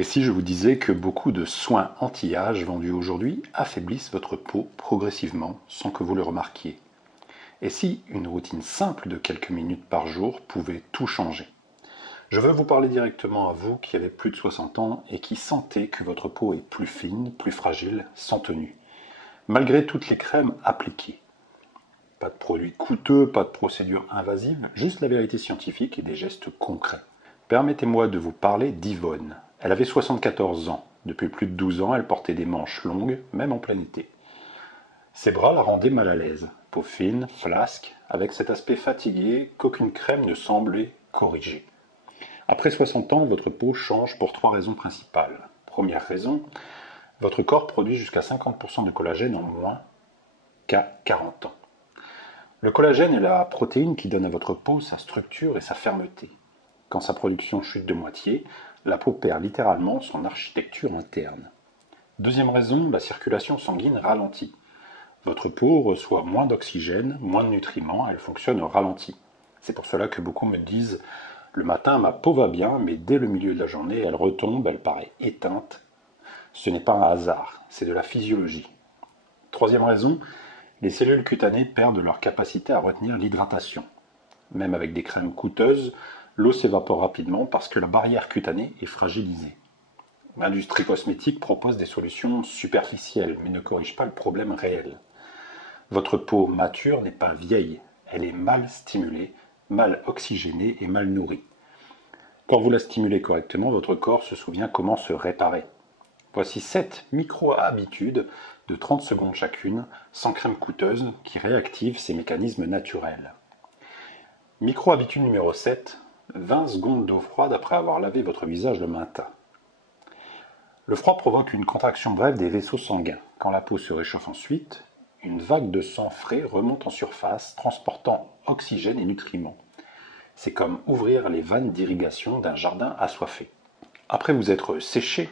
Et si je vous disais que beaucoup de soins anti-âge vendus aujourd'hui affaiblissent votre peau progressivement sans que vous le remarquiez? Et si une routine simple de quelques minutes par jour pouvait tout changer? Je veux vous parler directement à vous qui avez plus de 60 ans et qui sentez que votre peau est plus fine, plus fragile, sans tenue, malgré toutes les crèmes appliquées. Pas de produits coûteux, pas de procédures invasives, juste la vérité scientifique et des gestes concrets. Permettez-moi de vous parler d'Yvonne. Elle avait 74 ans. Depuis plus de 12 ans, elle portait des manches longues, même en plein été. Ses bras la rendaient mal à l'aise. Peau fine, flasque, avec cet aspect fatigué qu'aucune crème ne semblait corriger. Après 60 ans, votre peau change pour 3 raisons principales. Première raison, votre corps produit jusqu'à 50% de collagène en moins qu'à 40 ans. Le collagène est la protéine qui donne à votre peau sa structure et sa fermeté. Quand sa production chute de moitié, la peau perd littéralement son architecture interne. Deuxième raison, la circulation sanguine ralentit. Votre peau reçoit moins d'oxygène, moins de nutriments, elle fonctionne au ralenti. C'est pour cela que beaucoup me disent « Le matin, ma peau va bien, mais dès le milieu de la journée, elle retombe, elle paraît éteinte. » Ce n'est pas un hasard, c'est de la physiologie. Troisième raison, les cellules cutanées perdent leur capacité à retenir l'hydratation. Même avec des crèmes coûteuses, l'eau s'évapore rapidement parce que la barrière cutanée est fragilisée. L'industrie cosmétique propose des solutions superficielles, mais ne corrige pas le problème réel. Votre peau mature n'est pas vieille, elle est mal stimulée, mal oxygénée et mal nourrie. Quand vous la stimulez correctement, votre corps se souvient comment se réparer. Voici 7 micro-habitudes de 30 secondes chacune, sans crème coûteuse, qui réactivent ces mécanismes naturels. Micro-habitude numéro 7, 20 secondes d'eau froide après avoir lavé votre visage le matin. Le froid provoque une contraction brève des vaisseaux sanguins. Quand la peau se réchauffe ensuite, une vague de sang frais remonte en surface, transportant oxygène et nutriments. C'est comme ouvrir les vannes d'irrigation d'un jardin assoiffé. Après vous être séché,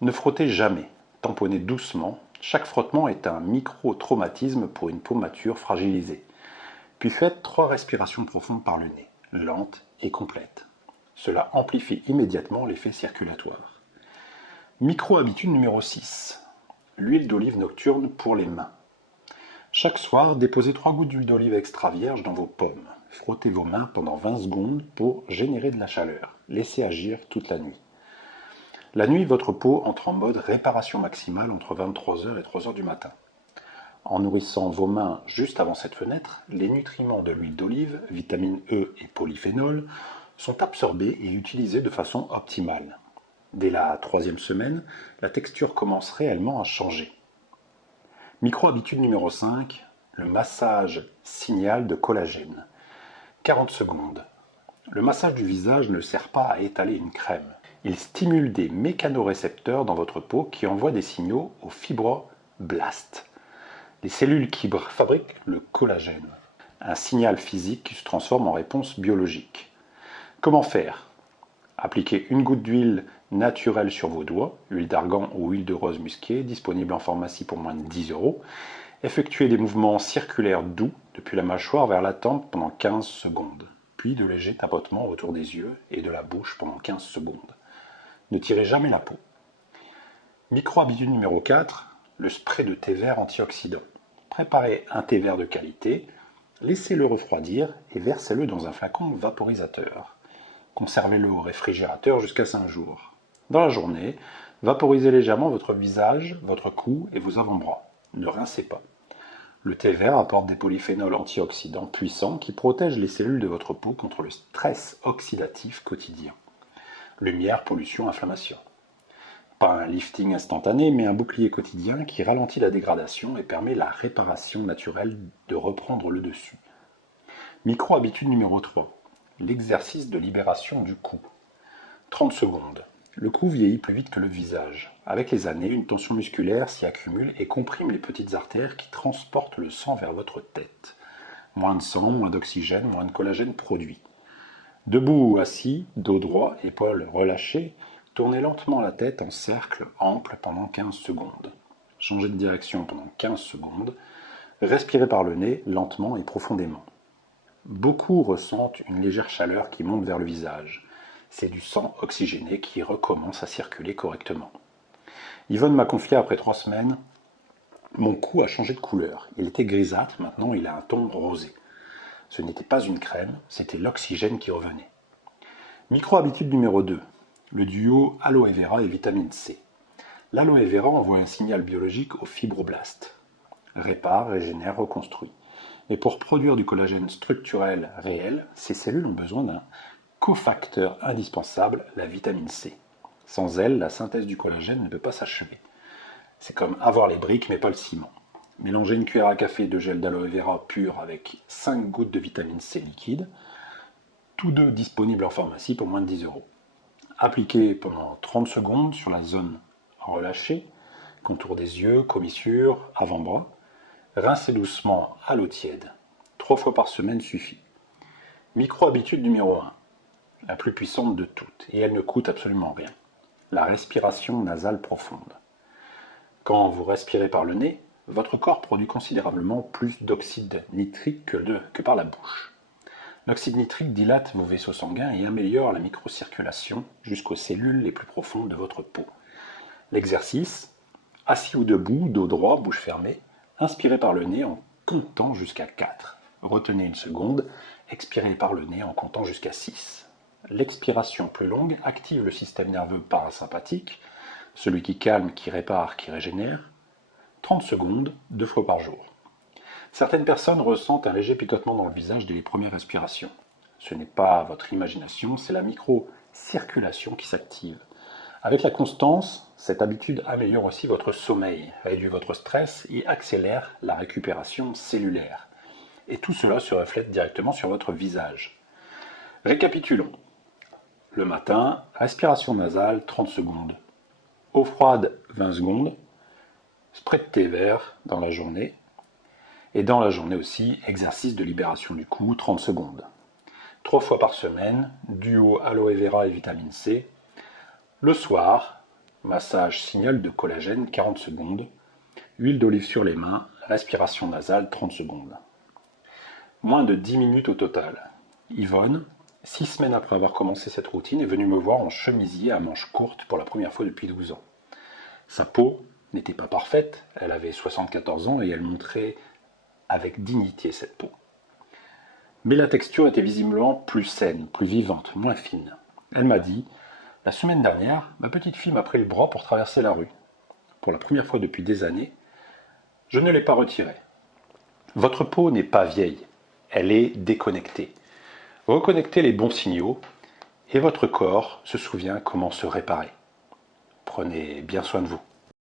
ne frottez jamais, tamponnez doucement. Chaque frottement est un micro-traumatisme pour une peau mature fragilisée. Puis faites 3 respirations profondes par le nez, lentes et complètes. Cela amplifie immédiatement l'effet circulatoire. Micro-habitude numéro 6. L'huile d'olive nocturne pour les mains. Chaque soir, déposez 3 gouttes d'huile d'olive extra vierge dans vos paumes. Frottez vos mains pendant 20 secondes pour générer de la chaleur. Laissez agir toute la nuit. La nuit, votre peau entre en mode réparation maximale entre 23h et 3h du matin. En nourrissant vos mains juste avant cette fenêtre, les nutriments de l'huile d'olive, vitamine E et polyphénol, sont absorbés et utilisés de façon optimale. Dès la 3e semaine, la texture commence réellement à changer. Micro-habitude numéro 5, le massage signal de collagène. 40 secondes. Le massage du visage ne sert pas à étaler une crème. Il stimule des mécanorécepteurs dans votre peau qui envoient des signaux aux fibroblastes, les cellules qui fabriquent le collagène. Un signal physique qui se transforme en réponse biologique. Comment faire? Appliquez une goutte d'huile naturelle sur vos doigts, huile d'argan ou huile de rose musquée, disponible en pharmacie pour moins de 10 €. Effectuez des mouvements circulaires doux depuis la mâchoire vers la tempe pendant 15 secondes, puis de légers tapotements autour des yeux et de la bouche pendant 15 secondes. Ne tirez jamais la peau. Micro-habitude numéro 4, le spray de thé vert antioxydant. Préparez un thé vert de qualité, laissez-le refroidir et versez-le dans un flacon vaporisateur. Conservez-le au réfrigérateur jusqu'à 5 jours. Dans la journée, vaporisez légèrement votre visage, votre cou et vos avant-bras. Ne rincez pas. Le thé vert apporte des polyphénols antioxydants puissants qui protègent les cellules de votre peau contre le stress oxydatif quotidien. Lumière, pollution, inflammation. Pas un lifting instantané, mais un bouclier quotidien qui ralentit la dégradation et permet la réparation naturelle de reprendre le dessus. Micro-habitude numéro 3. L'exercice de libération du cou. 30 secondes. Le cou vieillit plus vite que le visage. Avec les années, une tension musculaire s'y accumule et comprime les petites artères qui transportent le sang vers votre tête. Moins de sang, moins d'oxygène, moins de collagène produit. Debout ou assis, dos droit, épaules relâchées, tournez lentement la tête en cercle ample pendant 15 secondes. Changez de direction pendant 15 secondes. Respirez par le nez lentement et profondément. Beaucoup ressentent une légère chaleur qui monte vers le visage. C'est du sang oxygéné qui recommence à circuler correctement. Yvonne m'a confié après 3 semaines, mon cou a changé de couleur. Il était grisâtre, maintenant il a un ton rosé. Ce n'était pas une crème, c'était l'oxygène qui revenait. Micro-habitude numéro 2, le duo aloe vera et vitamine C. L'aloe vera envoie un signal biologique aux fibroblastes. Répare, régénère, reconstruit. Mais pour produire du collagène structurel réel, ces cellules ont besoin d'un cofacteur indispensable, la vitamine C. Sans elle, la synthèse du collagène ne peut pas s'achever. C'est comme avoir les briques mais pas le ciment. Mélangez une cuillère à café de gel d'aloe vera pur avec 5 gouttes de vitamine C liquide, tous deux disponibles en pharmacie pour moins de 10 €. Appliquez pendant 30 secondes sur la zone relâchée, contour des yeux, commissure, avant-bras. Rincez doucement à l'eau tiède. 3 fois par semaine suffit. Micro-habitude numéro 1, la plus puissante de toutes, et elle ne coûte absolument rien. La respiration nasale profonde. Quand vous respirez par le nez, votre corps produit considérablement plus d'oxyde nitrique que par la bouche. L'oxyde nitrique dilate vos vaisseaux sanguins et améliore la microcirculation jusqu'aux cellules les plus profondes de votre peau. L'exercice, assis ou debout, dos droit, bouche fermée, inspirez par le nez en comptant jusqu'à 4. Retenez une seconde, expirez par le nez en comptant jusqu'à 6. L'expiration plus longue active le système nerveux parasympathique, celui qui calme, qui répare, qui régénère. 30 secondes, 2 fois par jour. Certaines personnes ressentent un léger picotement dans le visage dès les premières respirations. Ce n'est pas votre imagination, c'est la micro-circulation qui s'active. Avec la constance, cette habitude améliore aussi votre sommeil, réduit votre stress et accélère la récupération cellulaire. Et tout cela se reflète directement sur votre visage. Récapitulons. Le matin, respiration nasale 30 secondes. Eau froide 20 secondes. Spray de thé vert dans la journée. Et dans la journée aussi, exercice de libération du cou 30 secondes. 3 fois par semaine, duo aloe vera et vitamine C. Le soir, massage signal de collagène 40 secondes. Huile d'olive sur les mains, respiration nasale 30 secondes. Moins de 10 minutes au total. Yvonne, 6 semaines après avoir commencé cette routine, est venue me voir en chemisier à manches courtes pour la première fois depuis 12 ans. Sa peau n'était pas parfaite, elle avait 74 ans et elle montrait avec dignité cette peau. Mais la texture était visiblement plus saine, plus vivante, moins fine. Elle m'a dit, la semaine dernière, ma petite fille m'a pris le bras pour traverser la rue. Pour la première fois depuis des années, je ne l'ai pas retiré. Votre peau n'est pas vieille, elle est déconnectée. Reconnectez les bons signaux et votre corps se souvient comment se réparer. Prenez bien soin de vous.